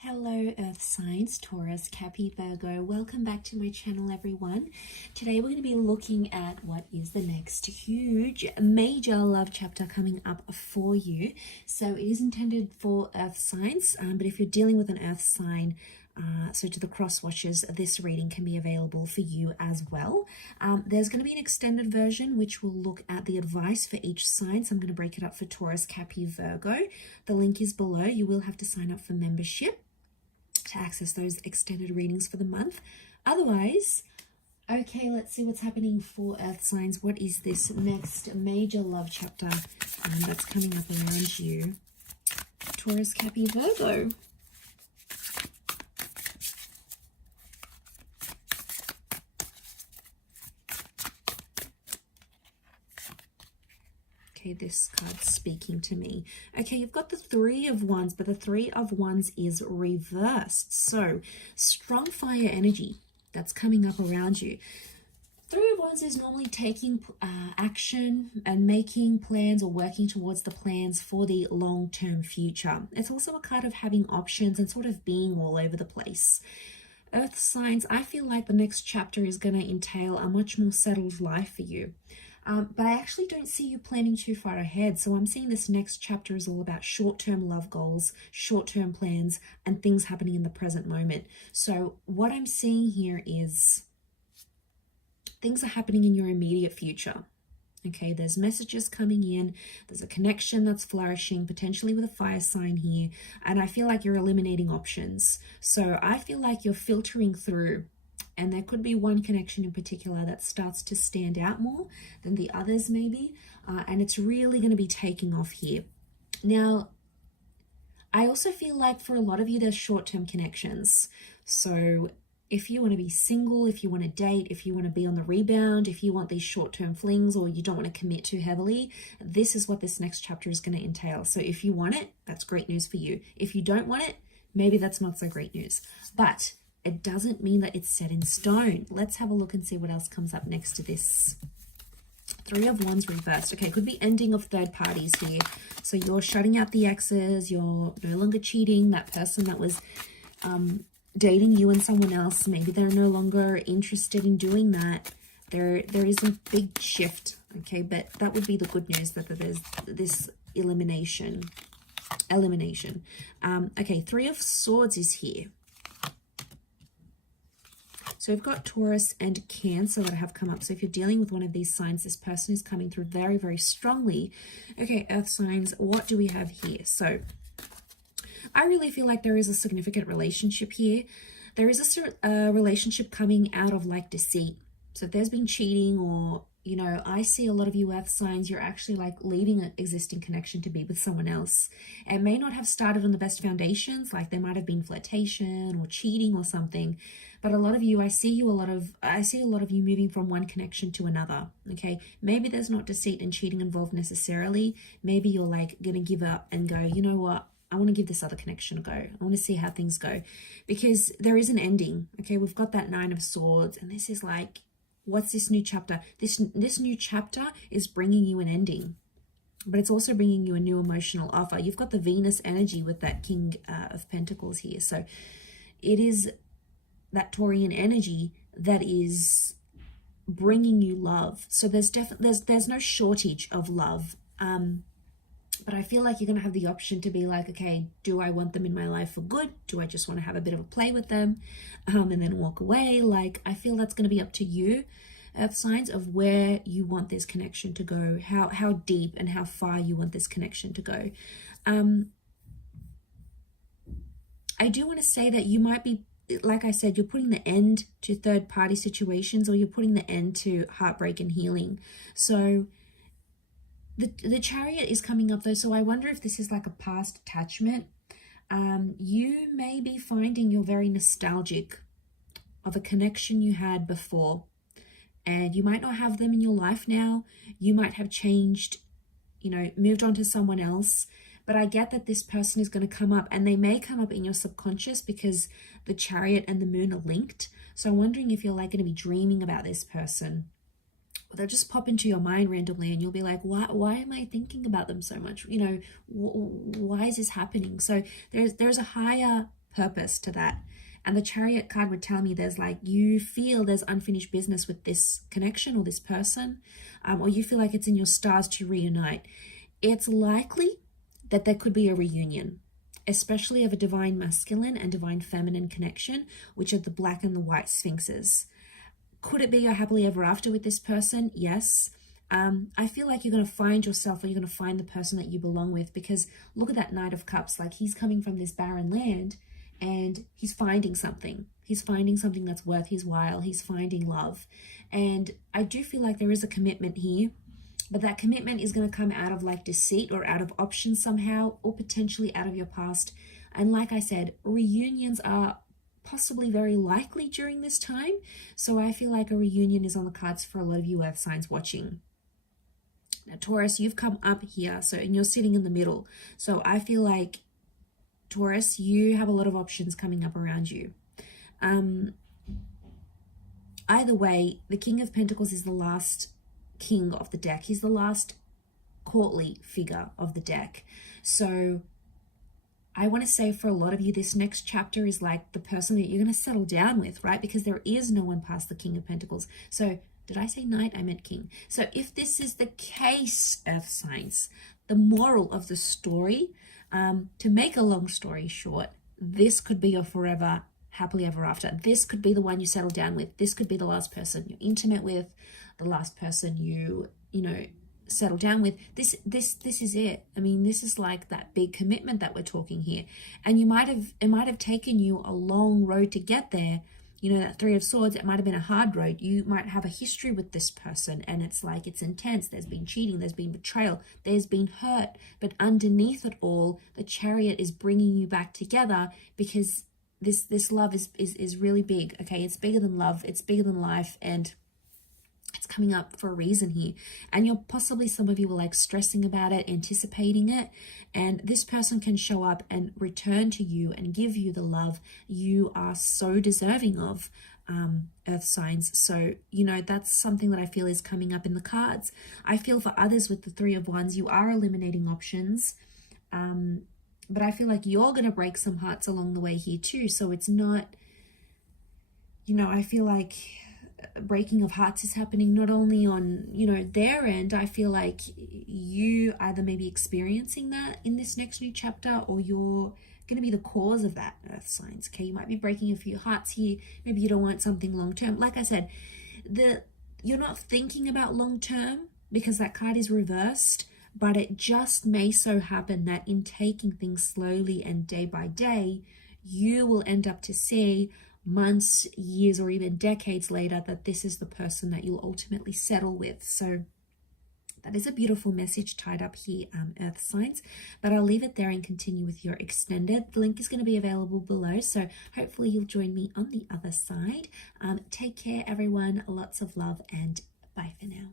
Hello Earth signs, Taurus, Capi, Virgo. Welcome back to my channel, everyone. Today we're going to be looking at what is the next huge major love chapter coming up for you. So it is intended for Earth signs, but if you're dealing with an Earth sign, so to the cross watchers, this reading can be available for you as well. There's going to be an extended version which will look at the advice for each sign. So I'm going to break it up for Taurus, Capi, Virgo. The link is below. You will have to sign up for membership to access those extended readings for the month. Otherwise, okay, let's see what's happening for Earth signs. What is this next major love chapter that's coming up around you? Taurus, Capi, Virgo. Okay, this card's speaking to me. Okay, you've got the Three of Wands, but the Three of Wands is reversed. So, strong fire energy that's coming up around you. Three of Wands is normally taking action and making plans or working towards the plans for the long-term future. It's also a card of having options and sort of being all over the place. Earth signs, I feel like the next chapter is going to entail a much more settled life for you. But I actually don't see you planning too far ahead. So I'm seeing this next chapter is all about short-term love goals, short-term plans, and things happening in the present moment. So what I'm seeing here is things are happening in your immediate future. Okay, there's messages coming in. There's a connection that's flourishing, potentially with a fire sign here. And I feel like you're eliminating options. So I feel like you're filtering through. And there could be one connection in particular that starts to stand out more than the others maybe. And it's really going to be taking off here. Now, I also feel like for a lot of you, there's short-term connections. So if you want to be single, if you want to date, if you want to be on the rebound, if you want these short-term flings or you don't want to commit too heavily, this is what this next chapter is going to entail. So if you want it, that's great news for you. If you don't want it, maybe that's not so great news. But it doesn't mean that it's set in stone. Let's have a look and see what else comes up next to this. Three of Wands reversed. Okay, could be ending of third parties here. So you're shutting out the exes. You're no longer cheating. That person that was dating you and someone else, maybe they're no longer interested in doing that. There is a big shift. Okay, but that would be the good news, that there's this elimination. Okay, Three of Swords is here. So we've got Taurus and Cancer that have come up. So if you're dealing with one of these signs, this person is coming through very, very strongly. Okay, Earth signs, what do we have here? So I really feel like there is a significant relationship here. There is a relationship coming out of like deceit. So if there's been cheating or, you know, I see a lot of you Earth signs, you're actually like leaving an existing connection to be with someone else. It may not have started on the best foundations, like there might have been flirtation or cheating or something. But a lot of you, I see a lot of you moving from one connection to another. Okay, maybe there's not deceit and cheating involved necessarily. Maybe you're like gonna give up and go, you know what? I want to give this other connection a go. I want to see how things go, because there is an ending. Okay, we've got that Nine of Swords, and this is like, what's this new chapter? This new chapter is bringing you an ending, but it's also bringing you a new emotional offer. You've got the Venus energy with that King of Pentacles here. So it is that Taurian energy that is bringing you love. So there's no shortage of love. But I feel like you're going to have the option to be like, okay, do I want them in my life for good? Do I just want to have a bit of a play with them and then walk away? Like, I feel that's going to be up to you, Earth signs, of where you want this connection to go, how deep and how far you want this connection to go. I do want to say that you might be, like I said, you're putting the end to third party situations, or you're putting the end to heartbreak and healing. So the Chariot is coming up though. So I wonder if this is like a past attachment. You may be finding you're very nostalgic of a connection you had before, and you might not have them in your life now. You might have changed, you know, moved on to someone else. But I get that this person is going to come up, and they may come up in your subconscious because the Chariot and the Moon are linked. So I'm wondering if you're like going to be dreaming about this person. Or they'll just pop into your mind randomly, and you'll be like, why am I thinking about them so much? You know, why is this happening? So there's a higher purpose to that. And the Chariot card would tell me there's like, you feel there's unfinished business with this connection or this person, or you feel like it's in your stars to reunite. It's likely that there could be a reunion, especially of a divine masculine and divine feminine connection, which are the black and the white sphinxes. Could it be your happily ever after with this person? Yes. I feel like you're going to find yourself, or you're going to find the person that you belong with, because look at that Knight of Cups. Like, he's coming from this barren land and he's finding something. He's finding something that's worth his while. He's finding love. And I do feel like there is a commitment here, but that commitment is going to come out of like deceit or out of options somehow, or potentially out of your past. And like I said, reunions are possibly very likely during this time. So I feel like a reunion is on the cards for a lot of you earth signs watching. Now, Taurus, you've come up here, and you're sitting in the middle. So I feel like, Taurus, you have a lot of options coming up around you. Either way, the King of Pentacles is the last king of the deck. He's the last courtly figure of the deck. So I want to say for a lot of you, this next chapter is like the person that you're going to settle down with, right? Because there is no one past the King of Pentacles. So did I say knight? I meant king. So if this is the case, earth signs, the moral of the story, to make a long story short, this could be your forever happily ever after. This could be the one you settle down with. This could be the last person you're intimate with, the last person you settle down with. This is it. I mean, this is like that big commitment that we're talking here. And it might have taken you a long road to get there. That Three of Swords, it might have been a hard road. You might have a history with this person, and it's like, it's intense. There's been cheating, there's been betrayal, there's been hurt. But underneath it all, the Chariot is bringing you back together, because this love is really big. Okay, it's bigger than love, it's bigger than life, and it's coming up for a reason here. And some of you were like stressing about it, anticipating it, and this person can show up and return to you and give you the love you are so deserving of, earth signs. So that's something that I feel is coming up in the cards. I feel for others with the Three of Wands, you are eliminating options, but I feel like you're going to break some hearts along the way here too. So it's not, I feel like breaking of hearts is happening not only on their end. I feel like you either may be experiencing that in this next new chapter, or you're going to be the cause of that, earth signs. Okay, you might be breaking a few hearts here. Maybe you don't want something long term. Like I said, you're not thinking about long term because that card is reversed, but it just may so happen that in taking things slowly and day by day, you will end up to see months, years, or even decades later that this is the person that you'll ultimately settle with. So that is a beautiful message tied up here, earth signs. But I'll leave it there and continue with your extended. The link is going to be available below, so hopefully you'll join me on the other side. Take care, everyone. Lots of love, and bye for now.